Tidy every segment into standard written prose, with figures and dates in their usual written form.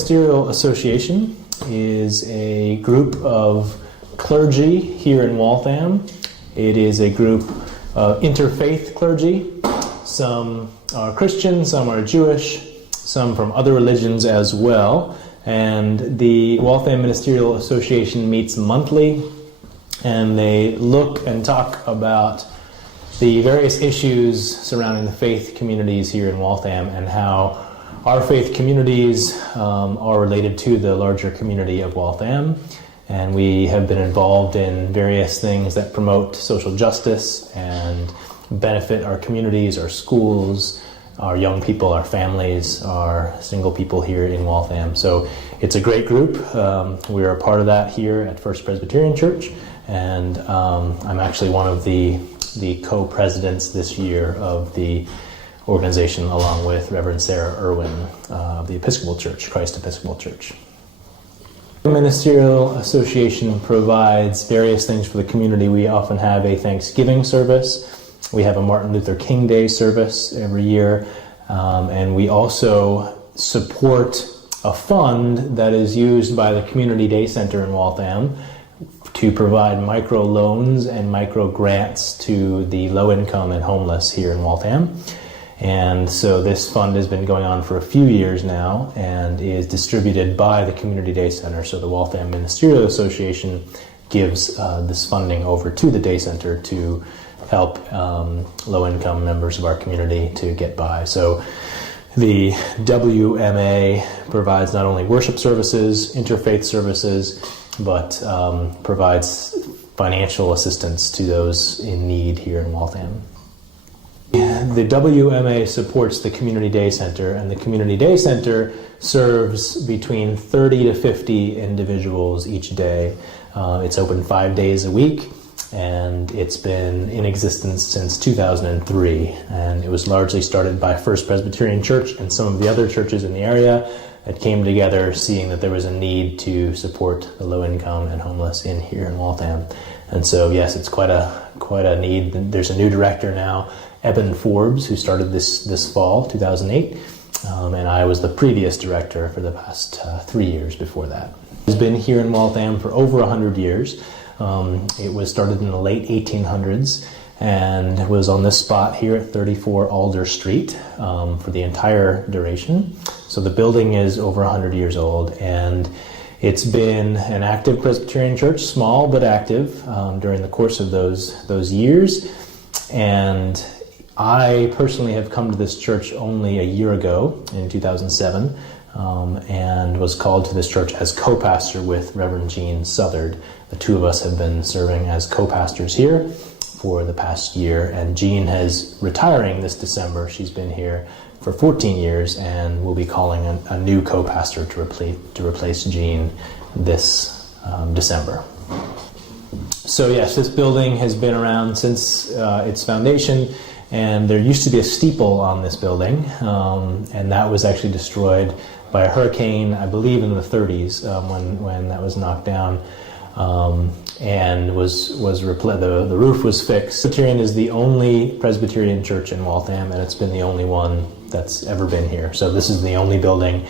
Ministerial Association is a group of clergy here in Waltham. It is a group of interfaith clergy. Some are Christian, some are Jewish, some from other religions as well. And the Waltham Ministerial Association meets monthly, and they look and talk about the various issues surrounding the faith communities here in Waltham and how our faith communities are related to the larger community of Waltham. And we have been involved in various things that promote social justice and benefit our communities, our schools, our young people, our families, our single people here in Waltham. So it's a great group. We are a part of that here at First Presbyterian Church, and I'm actually one of the co-presidents this year of the organization, along with Reverend Sarah Irwin of the Episcopal Church, Christ Episcopal Church. The Ministerial Association provides various things for the community. We often have a Thanksgiving service. We have a Martin Luther King Day service every year. And we also support a fund that is used by the Community Day Center in Waltham to provide micro loans and micro grants to the low-income and homeless here in Waltham. And so this fund has been going on for a few years now and is distributed by the Community Day Center. So the Waltham Ministerial Association gives this funding over to the Day Center to help low-income members of our community to get by. So the WMA provides not only worship services, interfaith services, but provides financial assistance to those in need here in Waltham. The WMA supports the Community Day Center, and the Community Day Center serves between 30 to 50 individuals each day. It's open 5 days a week, and it's been in existence since 2003. And it was largely started by First Presbyterian Church and some of the other churches in the area that came together seeing that there was a need to support the low-income and homeless here in Waltham. And so, yes, it's quite a need. There's a new director now, Eben Forbes, who started this fall, 2008, and I was the previous director for the past 3 years before that. It's been here in Waltham for over 100 years. It was started in the late 1800s and was on this spot here at 34 Alder Street for the entire duration. So the building is over 100 years old, and it's been an active Presbyterian church, small but active, during the course of those years. And I personally have come to this church only a year ago, in 2007, and was called to this church as co-pastor with Reverend Gene Southard. The two of us have been serving as co-pastors here for the past year, and Jean is retiring this December. She's been here for 14 years, and we'll be calling a new co-pastor to replace Jean this December. So yes, this building has been around since its foundation, and there used to be a steeple on this building, and that was actually destroyed by a hurricane, I believe in the 30s, when that was knocked down. And the roof was fixed. Presbyterian is the only Presbyterian church in Waltham, and it's been the only one that's ever been here. So this is the only building.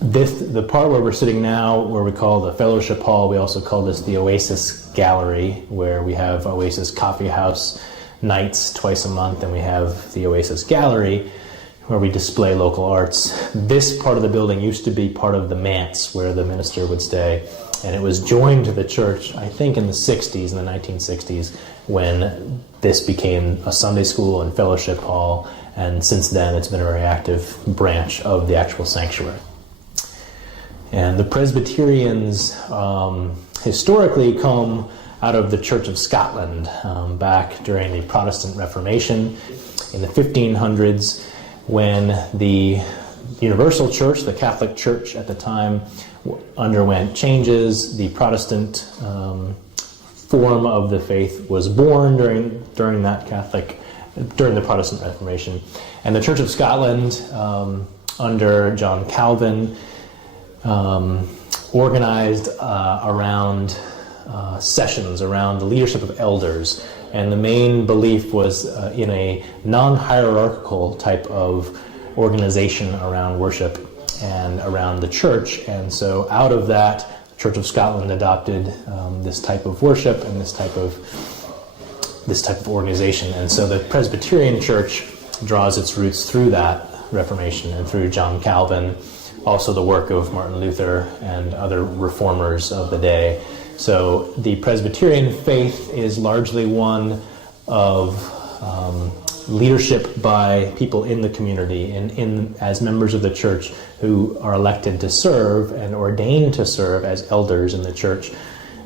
The part where we're sitting now, where we call the Fellowship Hall, we also call this the Oasis Gallery, where we have Oasis Coffee House nights twice a month, and we have the Oasis Gallery, where we display local arts. This part of the building used to be part of the manse where the minister would stay, and it was joined to the church, I think, in the 1960s, when this became a Sunday school and fellowship hall, and since then it's been a very active branch of the actual sanctuary. And the Presbyterians historically come out of the Church of Scotland back during the Protestant Reformation in the 1500s, when the Universal Church, the Catholic Church at the time, underwent changes. The Protestant form of the faith was born during the Protestant Reformation, and the Church of Scotland, under John Calvin, organized around sessions, around the leadership of elders, and the main belief was in a non-hierarchical type of organization around worship. and around the church. And so out of that, the Church of Scotland adopted this type of worship and this type of organization. And so the Presbyterian Church draws its roots through that Reformation and through John Calvin, also the work of Martin Luther and other reformers of the day. So the Presbyterian faith is largely one of leadership by people in the community and as members of the church who are elected to serve and ordained to serve as elders in the church.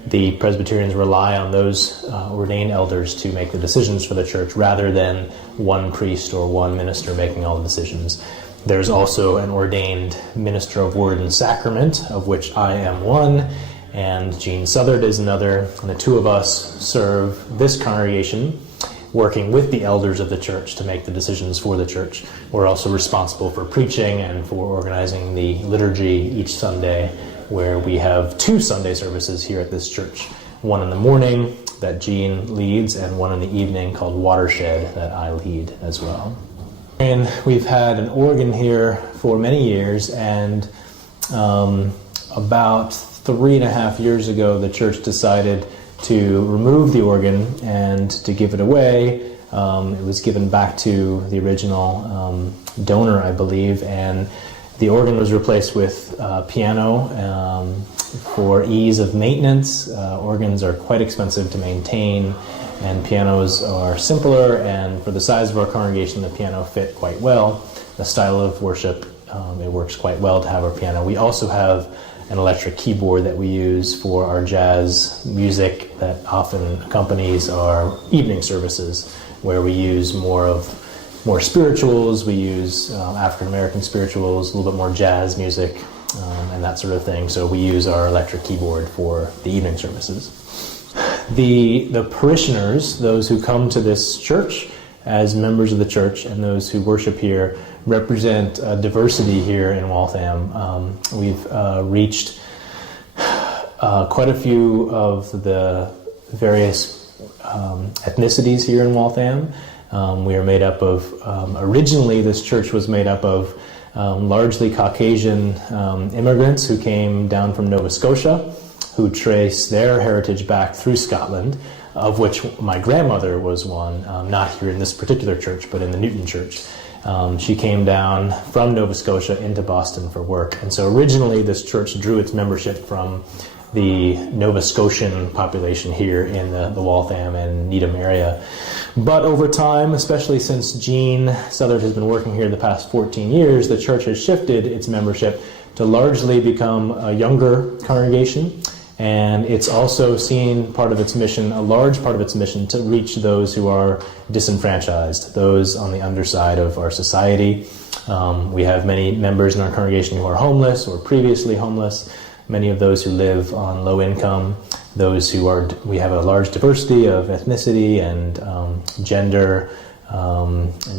The Presbyterians rely on those ordained elders to make the decisions for the church rather than one priest or one minister making all the decisions. There's also an ordained minister of word and sacrament, of which I am one, and Gene Southard is another, and the two of us serve this congregation, working with the elders of the church to make the decisions for the church. We're also responsible for preaching and for organizing the liturgy each Sunday, where we have 2 Sunday services here at this church. One in the morning that Gene leads, and one in the evening called Watershed that I lead as well. And we've had an organ here for many years, and about 3.5 years ago, the church decided to remove the organ and to give it away. It was given back to the original donor, I believe, and the organ was replaced with piano for ease of maintenance. Organs are quite expensive to maintain, and pianos are simpler, and for the size of our congregation, the piano fit quite well. The style of worship, it works quite well to have our piano. We also have an electric keyboard that we use for our jazz music that often accompanies our evening services, where we use more spirituals, we use African American spirituals, a little bit more jazz music, and that sort of thing. So we use our electric keyboard for the evening services. The parishioners, those who come to this church as members of the church and those who worship here, represent diversity here in Waltham. We've reached quite a few of the various ethnicities here in Waltham. We are made up of, originally this church was made up of largely Caucasian immigrants who came down from Nova Scotia, who trace their heritage back through Scotland, of which my grandmother was one, not here in this particular church, but in the Newton Church. She came down from Nova Scotia into Boston for work. And so originally this church drew its membership from the Nova Scotian population here in the Waltham and Needham area. But over time, especially since Gene Southard has been working here the past 14 years, the church has shifted its membership to largely become a younger congregation. And it's also seen part of its mission, a large part of its mission, to reach those who are disenfranchised, those on the underside of our society. We have many members in our congregation who are homeless or previously homeless, many of those who live on low income, those who are, we have a large diversity of ethnicity and gender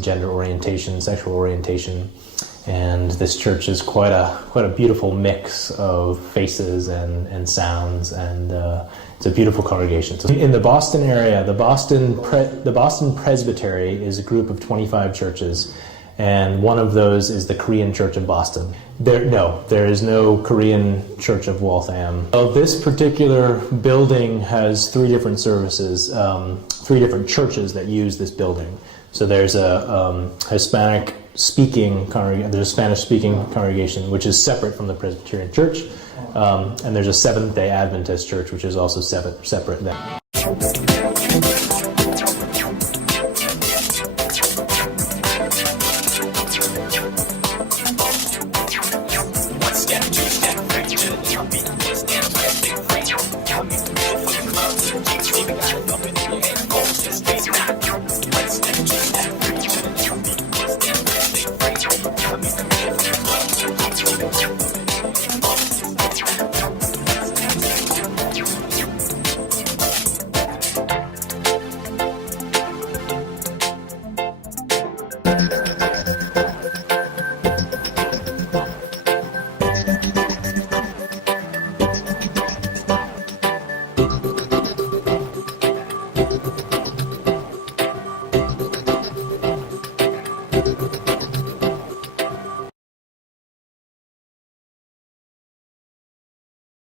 orientation, sexual orientation. And this church is quite a beautiful mix of faces and sounds, and it's a beautiful congregation. So in the Boston area, the Boston Presbytery is a group of 25 churches, and one of those is the Korean Church of Boston. There is no Korean Church of Waltham. Well, this particular building has 3 different services, 3 different churches that use this building. So there's a Spanish-speaking congregation, which is separate from the Presbyterian Church, and there's a Seventh-day Adventist church, which is also separate then. One step, 2 step, 3 to the beat. Step